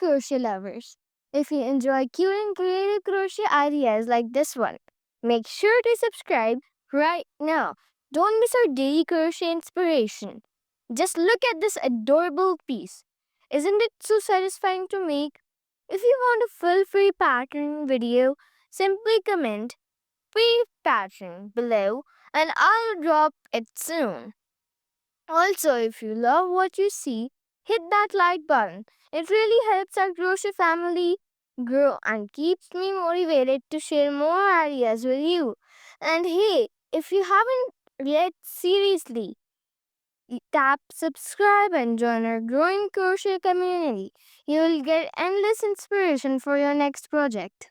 crochet lovers. If you enjoy cute and creative crochet ideas like this one, make sure to subscribe right now. Don't miss our daily crochet inspiration. Just look at this adorable piece. Isn't it so satisfying to make? If you want a full free pattern video, simply comment free pattern below and I'll drop it soon. Also, if you love what you see, hit that like button. It really helps our crochet family grow and keeps me motivated to share more ideas with you. And hey, if you haven't yet, seriously, tap subscribe and join our growing crochet community. You will get endless inspiration for your next project.